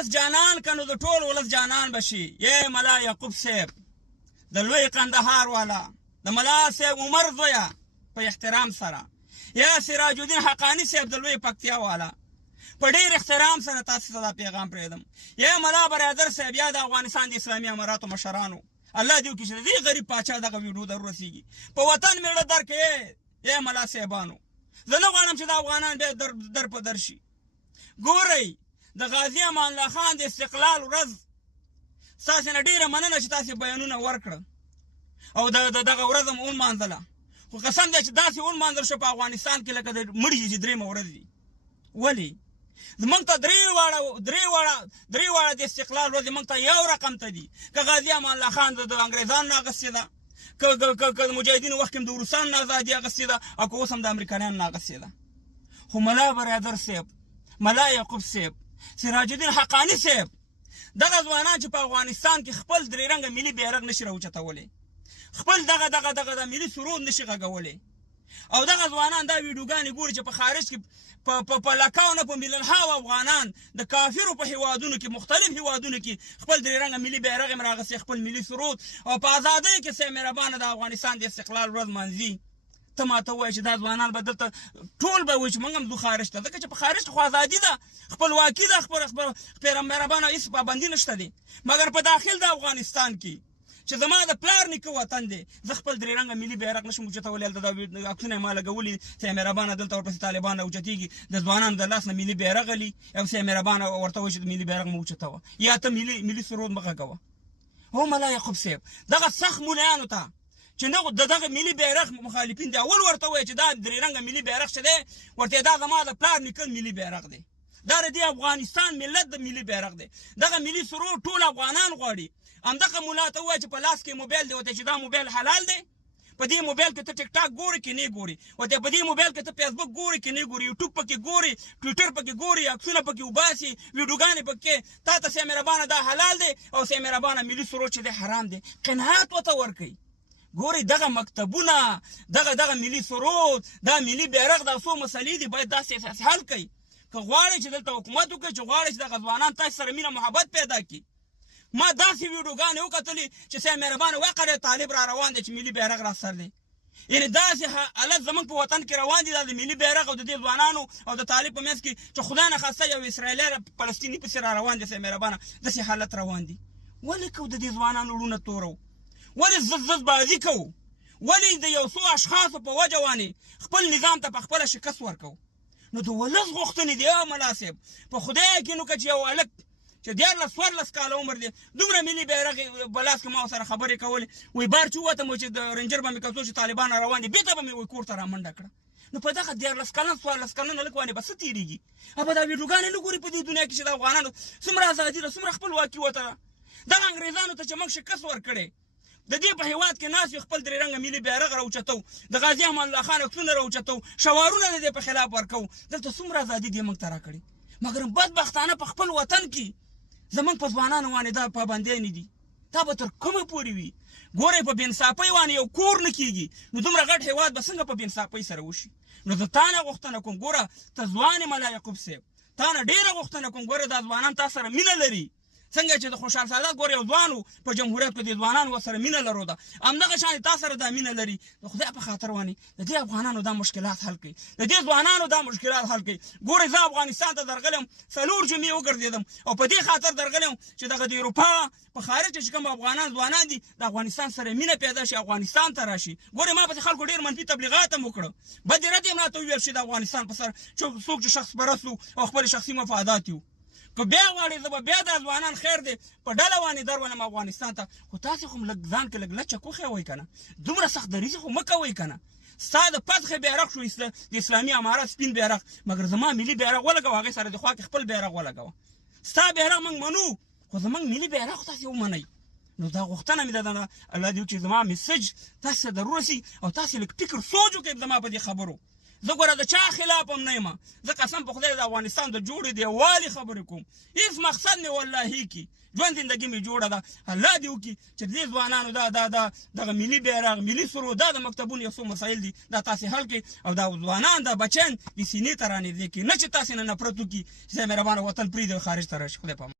ولس جانان کنو د ټول ولس جانان بشي. یې ملا یعقوب صاحب د لوی قندهار والا د ملا صاحب عمر زویا په احترام سره، یا سراج الدین حقانی صاحب د لوی پکتیا والا په ډېر احترام سره تاسو ته دا پیغام پرېږدم. یا ملا برادر صاحب یا د افغانستان د اسلامي اماراتو مشرانو، الله دې وکړي چې د دې غریب پاچا دغه ویډیو در ورسېږي. په وطن مې زړه درکړې یا ملا صاحبانو، زه نه غواړم چې د افغانان بیا در په در شي. ګورئ د غازي امان الله خان د استقلال ورځ ستاسې نه ډېره مننه چې تاسې بیانونه ورکړه او دغه ورځ هم ونمانځله، خو قسم دی چې داسې ونمانځل شو په افغانستان کې لکه د مړي چې درېیمه ورځ وي. ولې زمونږ ته درې واړه د استقلال ورځې مونږ ته یو رقم ته دي. که غازي امان الله خان د انګریزانو نه اخیستې ده، که د مجاهدینو وخت کې هم د روسانو نه ازادي اخیستې ده، او که اوس هم د امریکایانو نه اخیستې ده. خو ملا برادر صاحب، ملا یعقوب صاحب، سراج الدین حقانی صاحب، دغه ځوانان چې په افغانستان کې خپل درې رنګه ملي بیرغ نشي راوچتولی، خپل دغه ملي سرود نشي غږولی، او دغه ځوانان دا ویډیوګانې ګوري چې په خارج کې په لکاو نه په میلیونهاو افغانان د کافرو په هیوادونو کې، مختلف هیوادونو کې خپل درې رنګه ملي بیرغ یې راغستی، خپل ملي سرود، او په ازادۍ کې صاحب مهربانه د افغانستان د استقلال ورځ مانځي. ته ماته ووایه چې دا ځوانان به دلته ټول به وایي چې موږ هم ځو خارج ته، ځکه چې په خارج کې خو ازادي ده، خپلواکي ده، خپل مهربانه هېڅ پابندي نشته دی. مګر په داخل د افغانستان کې چې زما د پلار نیکه وطن دی، زه خپل درې رنګه ملي بیرغ نشم اوچتولی. هلته دا عکسونه یې ما لګولي، صاحب مهربانه دلته ورپسې طالبان راوچتېږي، د ځوانانو د لاس نه ملي بیرغ علي، او صاحب مهربانه ورته وایي چې د ملي بیرغ مه اوچتوه یا ته ملي سرود مه غږوه. هو ملا یعقوب صاحب دغه سخت ملایانو ته چې نه د دغه ملي بیرغ مخالفین دي، اول ورته وایي چې دا درې رنګه ملي بیرغ چې دی، ورته دا زما د پلار نیکه ملي بیرغ دی، دا د دې افغانستان ملت د ملي بیرغ دی، دغه ملي سرود ټول افغانان غواړي. همدغه ملا ته ووایه چې په لاس کې موبایل دی، ورته چې دا موبایل حلال دی، په دې موبایل کې ته ټیک ټاک ګوري که نه ګوري، ورته په دې موبایل کې ته فیسبوک ګوري که نه ګوري، یوټیوب پکې ګوري، ټویټر پکې ګوري، عکسونه پکې وباسي، ویډیوګانې پکې، تا ته صاحب مهربانه دا حلال دی، او صاحب مهربانه ملي سرود چې دی حرام دی. قناعت ورته ورکوي. ګورئ دغه مکتبونه، دغه ملي سرود، دا ملي بیرغ، دا څو مسلې دي باید داسې حل کوي. که غواړئ چې دلته حکومت وکړئ، چې غواړئ چې دغه ځوانان تاسو سره مینه محبت پیدا کړي. ما داسې ویډیوګانې وکتلې چې صاحب مهربانه واقعا طالب را روان دی چې ملي بیرغ را سر دی، یعنې داسې حالت زموږ په وطن کې روان دي، دا د ملي بیرغ او د دې ځوانانو او د طالب په منځ کې چې خدای نخواسته یو اسرائیلي فلسطیني پسې را روان دي، صاحب مهربانه داسې حالت روان دي. ولې کوو د دې ځوانانو وروڼه تورو؟ ولې زد بازي کوو؟ ولې د یو څو اشخاصو په وجه باندې خپل نظام ته په خپله شکست ورکوو؟ نو د ولس غوښتنې دي یا ملا صاحب، په خدای یقین وکړه چې یو هلک چې 14 کاله عمر دی، دومره ملي بیرغ په لاس کې ما سره خبرې کولې، وایي بار چې ووتم چې د رنجر به مې کتو چې طالبان روان دي، بېرته به مې وایي کور ته رامنډه کړه. نو په دغه 14 کلن 14 کلن هلک باندې به څه تېرېږي؟ هغه دا ویډیوګانې نه ګوري په دې دنیا کې چې د افغانانو څومره ازادي ده، څومره خپلواکي وته ده. دغه انګریزانو ته چې موږ شکست ورکړی، د دې په هېواد کې ناست یو خپل درې رنګه ملي بیرغ راوچتو، د غازي امان الله خان عکسونه راوچتو، شعارونه د دې په خلاف ورکوو، دلته څومره ازادي دې موږ ته راکړې. مګر بدبختانه په خپل وطن کې زمونږ په ځوانانو باندې دا پابندیانې دي. دا به تر کومه پورې وي؟ ګورئ په بېانصافۍ باندې یو کور نه کېږي، نو دومره غټ هېواد به څنګه په بېانصافۍ سره وشي؟ نو زه تا نه غوښتنه کوم، ګوره ته ځوان یې ملا یعقوب صاحب، تا نه ډېره غوښتنه کوم، ګوره دا ځوانان تا سره مینه لري، څنګه چې د خوشحال سادات ګوره یو ځوان و په جمهوریت کې، د ځوانانو ورسره مینه لرو ده، همدغه شان تا سره دا مینه لري. د خدای په خاطر باندې د دې افغانانو دا مشکلات حل کړي، د دې ځوانانو دا مشکلات حل کړي. ګورئ زه افغانستان ته درغلی یم، 4 جمعې وګرځېدم، او په دې خاطر درغلی یم چې دغه د اروپا په خارج کې چې کوم افغانان ځوانان دي، د افغانستان سره مینه پیدا شي، افغانستان ته راشي. ګورئ ما پسې خلکو ډېر منفي تبلیغات هم وکړه، بد رد یې راته وویل چې د افغانستان په سر څوک چې شخص پرست وو او خپل شخصي مفادات یو، که بیا غواړې زه به بیا دا ځوانان خیر دی په ډله باندې درولم افغانستان ته. خو تاسې خو لږ ځان کې لږ لچک وښیوئ که نه، دومره سخت دریځې خو مه کوئ که نه. ستا د فتحې بیرغ شو د اسلامي امارت سپین بیرغ، مګر زما ملي بیرغ ولګوه، هغې سره د خوا کې خپل بیرغ ولګوه. ستا بیرغ موږ منو، خو زموږ ملي بیرغ خو تاسې ومنئ. نو دا غوښتنه مې ده، الله دې وکړي چې زما میسج تاسې ته در ورسي، او تاسې لږ فکر سوچ وکړئ زما په دې خبرو. زه ګوره د چا خلاف هم نه یم، زه قسم په خدای د افغانستان د جوړې د یووالي خبرې کوم، هېڅ مقصد مې والله کې ژوند زندګي مې جوړه ده. الله دې وکړي چې دې ځوانانو دغه ملي بیرغ، ملي سرود، دا د مکتبونو یو څو مسایل دي، دا تاسې حل کړئ، او دا ځوانان دا بچیان د سینې ته رانږدې کړي، نه چې تاسې نه نفرت وکړي چې مهربانه وطن پرېږدئ خارج ته راشي. خدای په